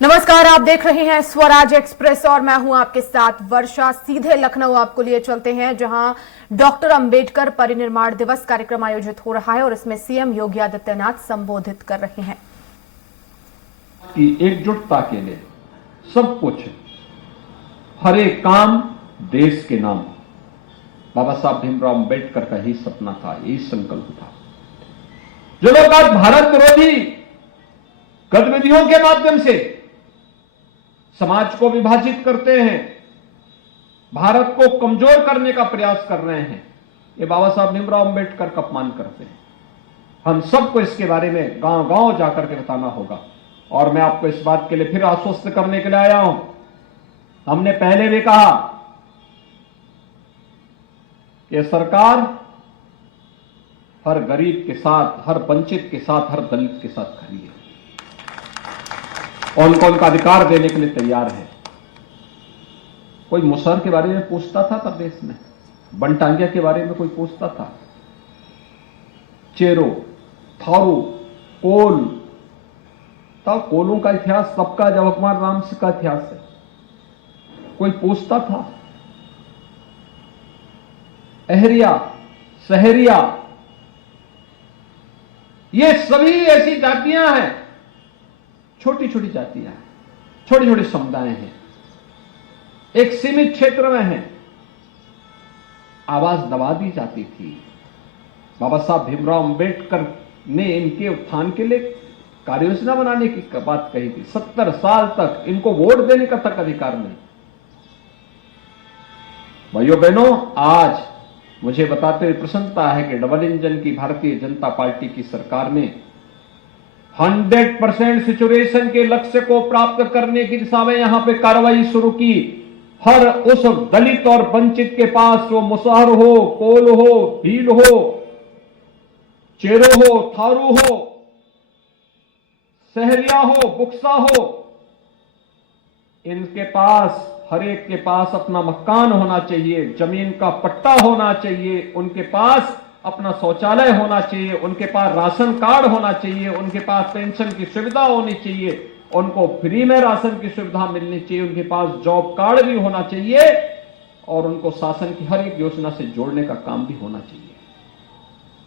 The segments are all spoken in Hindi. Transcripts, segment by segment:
नमस्कार, आप देख रहे हैं स्वराज एक्सप्रेस और मैं हूं आपके साथ वर्षा। सीधे लखनऊ आपको लिए चलते हैं, जहां डॉक्टर अंबेडकर परिनिर्वाण दिवस कार्यक्रम आयोजित हो रहा है और इसमें सीएम योगी आदित्यनाथ संबोधित कर रहे हैं। की एकजुटता के लिए सब कुछ, हर एक काम देश के नाम, बाबा साहब भीमराव अंबेडकर का ही सपना था, यही संकल्प था। जो लोग आज भारत विरोधी गतिविधियों के माध्यम से समाज को विभाजित करते हैं, भारत को कमजोर करने का प्रयास कर रहे हैं, ये बाबा साहब भीमराव अंबेडकर का अपमान करते हैं। हम सबको इसके बारे में गांव गांव जाकर के बताना होगा। और मैं आपको इस बात के लिए फिर आश्वस्त करने के लिए आया हूं। हमने पहले भी कहा कि सरकार हर गरीब के साथ, हर वंचित के साथ, हर दलित के साथ खड़ी है और उनको उनका अधिकार देने के लिए तैयार है। कोई मुसहर के बारे में पूछता था प्रदेश में? बनटांगिया के बारे में कोई पूछता था? चेरो, थारू, कोल, तब कोलों का इतिहास सबका जवाहरलाल राम से का इतिहास है, कोई पूछता था? अहरिया, सहरिया, ये सभी ऐसी जातियां हैं, छोटी छोटी जातियां हैं, छोटे छोटे समुदाय हैं, एक सीमित क्षेत्र में हैं, आवाज दबा दी जाती थी। बाबा साहब भीमराव अंबेडकर ने इनके उत्थान के लिए कार्य योजना बनाने की बात कही थी। 70 साल तक इनको वोट देने का तक अधिकार नहीं। भाइयों बहनों, आज मुझे बताते हुए प्रसन्नता है कि डबल इंजन की भारतीय जनता पार्टी की सरकार ने 100% सिचुएशन के लक्ष्य को प्राप्त करने की दिशा में यहां पे कार्रवाई शुरू की। हर उस दलित और वंचित के पास, वो मुसहर हो, कोल हो, भील हो, चेरो हो, थारू हो, सहरिया हो, बुक्सा हो, इनके पास, हर एक के पास अपना मकान होना चाहिए, जमीन का पट्टा होना चाहिए, उनके पास अपना शौचालय होना चाहिए, उनके पास राशन कार्ड होना चाहिए, उनके पास पेंशन की सुविधा होनी चाहिए, उनको फ्री में राशन की सुविधा मिलनी चाहिए, उनके पास जॉब कार्ड भी होना चाहिए और उनको शासन की हर एक योजना से जोड़ने का काम भी होना चाहिए।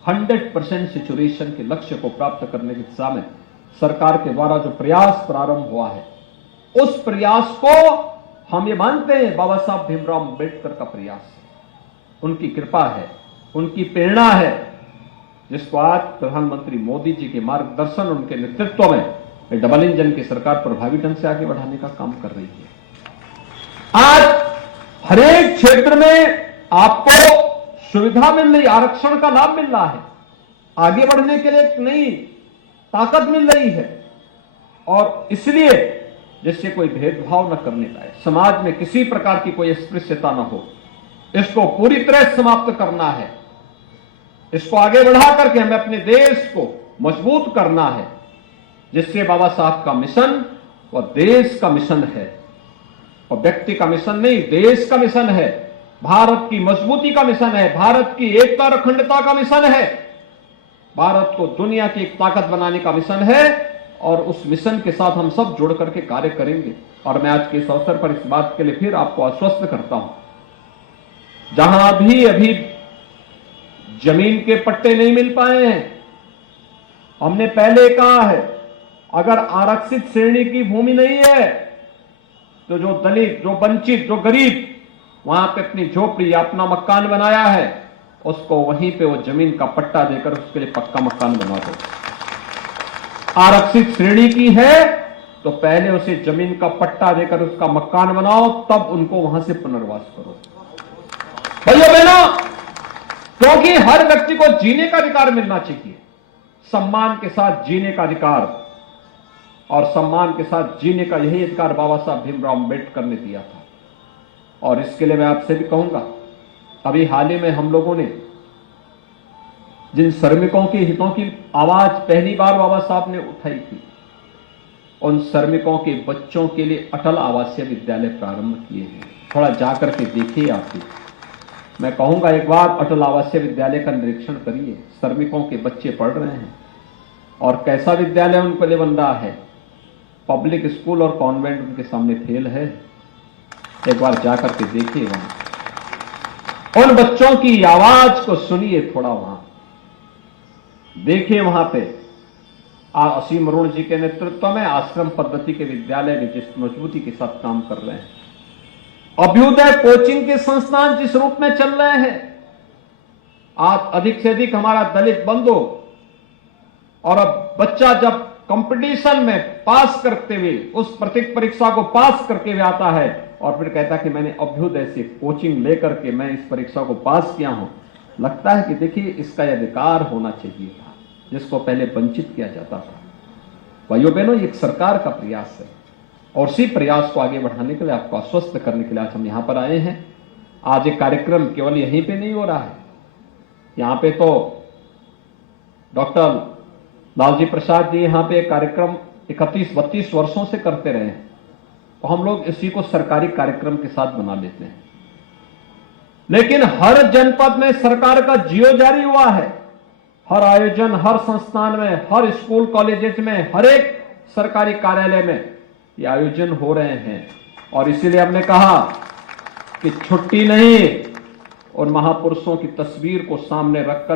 100% सिचुएशन के लक्ष्य को प्राप्त करने की दिशा में सरकार के द्वारा जो प्रयास प्रारंभ हुआ है, उस प्रयास को हम ये मानते हैं बाबा साहब भीमराव अंबेडकर का प्रयास है, उनकी कृपा है, उनकी प्रेरणा है, जिसको आज प्रधानमंत्री मोदी जी के मार्गदर्शन, उनके नेतृत्व में डबल इंजन की सरकार प्रभावी ढंग से आगे बढ़ाने का काम कर रही है। आज हर एक क्षेत्र में आपको सुविधा मिल रही, आरक्षण का लाभ मिल रहा है, आगे बढ़ने के लिए एक नई ताकत मिल रही है। और इसलिए जिससे कोई भेदभाव न करने पाए, समाज में किसी प्रकार की कोई अस्पृश्यता न हो, इसको पूरी तरह समाप्त करना है। इसको आगे बढ़ा करके हमें अपने देश को मजबूत करना है, जिससे बाबा साहब का मिशन वह देश का मिशन है और व्यक्ति का मिशन नहीं, देश का मिशन है, भारत की मजबूती का मिशन है, भारत की एकता और अखंडता का मिशन है, भारत को दुनिया की एक ताकत बनाने का मिशन है। और उस मिशन के साथ हम सब जुड़ करके कार्य करेंगे। और मैं आज के इस अवसर पर इस बात के लिए फिर आपको आश्वस्त करता हूं, जहां भी अभी जमीन के पट्टे नहीं मिल पाए हैं, हमने पहले कहा है, अगर आरक्षित श्रेणी की भूमि नहीं है तो जो दलित, जो वंचित, जो गरीब वहां पे अपनी झोपड़ी या अपना मकान बनाया है, उसको वहीं पे वो जमीन का पट्टा देकर उसके लिए पक्का मकान बना दो। आरक्षित श्रेणी की है तो पहले उसे जमीन का पट्टा देकर उसका मकान बनाओ, तब उनको वहां से पुनर्वास करो। भाइयों बहनों, क्योंकि हर व्यक्ति को जीने का अधिकार मिलना चाहिए, सम्मान के साथ जीने का अधिकार, और सम्मान के साथ जीने का यही अधिकार बाबा साहब भीमराव अंबेडकर ने दिया था। और इसके लिए मैं आपसे भी कहूंगा, अभी हाल ही में हम लोगों ने जिन श्रमिकों के हितों की आवाज पहली बार बाबा साहब ने उठाई थी, उन श्रमिकों के बच्चों के लिए अटल आवासीय विद्यालय प्रारंभ किए हैं। थोड़ा जाकर के देखिए आप भी। मैं कहूंगा एक बार अटल आवासीय विद्यालय का निरीक्षण करिए, श्रमिकों के बच्चे पढ़ रहे हैं और कैसा विद्यालय उनके लिए बन रहा है। पब्लिक स्कूल और कॉन्वेंट उनके सामने फेल है। एक बार जाकर के देखिए वहां, उन बच्चों की आवाज को सुनिए, थोड़ा वहां देखिए। वहां पे असीम अरुण जी के नेतृत्व में आश्रम पद्धति के विद्यालय भी जिस मजबूती के साथ काम कर रहे हैं, अभ्युदय कोचिंग के संस्थान जिस रूप में चल रहे हैं, आज अधिक से अधिक हमारा दलित बंधु और अब बच्चा जब कंपटीशन में पास करते हुए उस प्रत्येक परीक्षा को पास करके हुए आता है और फिर कहता है कि मैंने अभ्युदय से कोचिंग लेकर के मैं इस परीक्षा को पास किया हूं, लगता है कि देखिए इसका यह अधिकार होना चाहिए था जिसको पहले वंचित किया जाता था। भाइयों बहनों, ये एक सरकार का प्रयास है और उसी प्रयास को आगे बढ़ाने के लिए, आपको आश्वस्त करने के लिए आज हम यहां पर आए हैं। आज एक कार्यक्रम केवल यहीं पे नहीं हो रहा है, यहां पे तो डॉक्टर लालजी प्रसाद जी यहां पे एक कार्यक्रम 31-32 वर्षों से करते रहे हैं, तो हम लोग इसी को सरकारी कार्यक्रम के साथ बना लेते हैं। लेकिन हर जनपद में सरकार का जियो जारी हुआ है, हर आयोजन, हर संस्थान में, हर स्कूल कॉलेजेस में, हर एक सरकारी कार्यालय में ये आयोजन हो रहे हैं। और इसीलिए हमने कहा कि छुट्टी नहीं, और महापुरुषों की तस्वीर को सामने रखकर